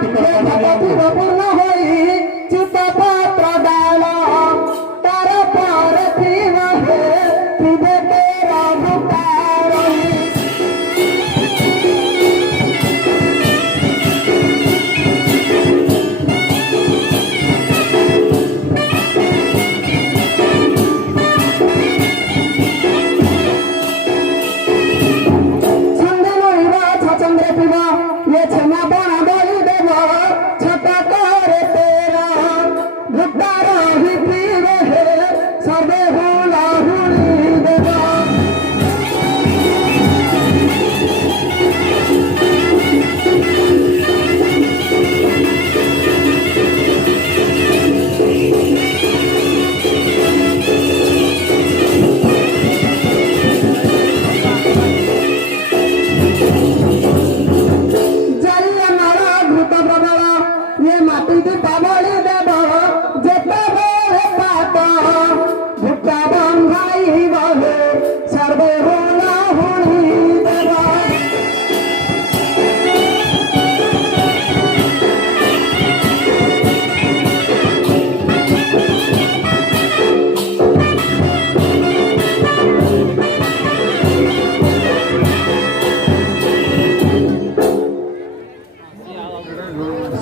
पूर्ण होई चितपत्र डाल तार पर थीव हे थिबे तेरा भूतारही ये क्षमा बना बोली देव छटा करे तेरा भुट्टारा ही पीर है सर्वे हुला हुली देव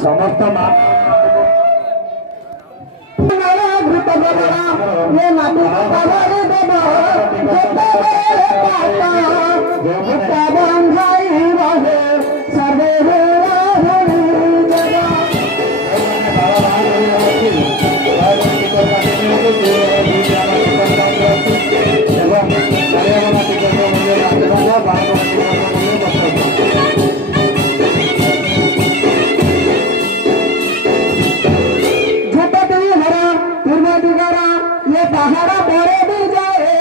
समस्त ये माटी पावरी देव भुट्टा बंधाई रहे सर्वे पहाड़ा बड़े भी जाए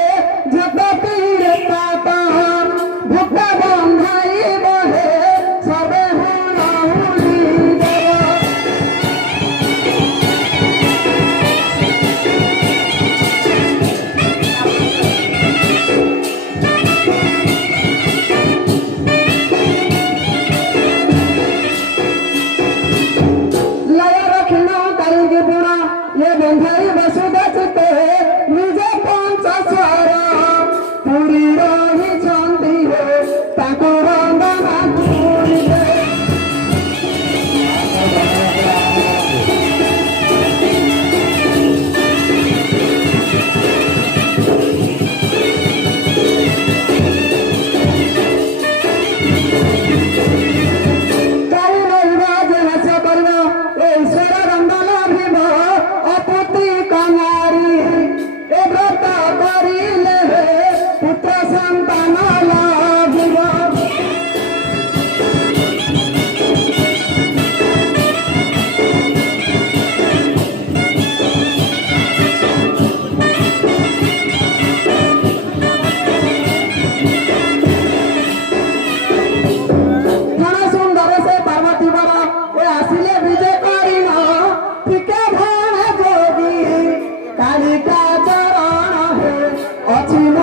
जब पीर पाता भुट्टा बंधाई बहे सबे हुला हुली देव लया रखना करेंगे बुरा ये बंधाई बसुदा चिते निजे पंचस्वर पूरी रही चंदी है ताको रंगना पूरी काली नहीं बाजे नशा करना ईश्वर रंगना भी अपुती कनारी ए व्रत करिले पुत्र संतान लाभिब घन सुंदर से पार्वती बरा ए आसिले विजय करिन ठीके भाण जोगी कालिका चरण है अचिन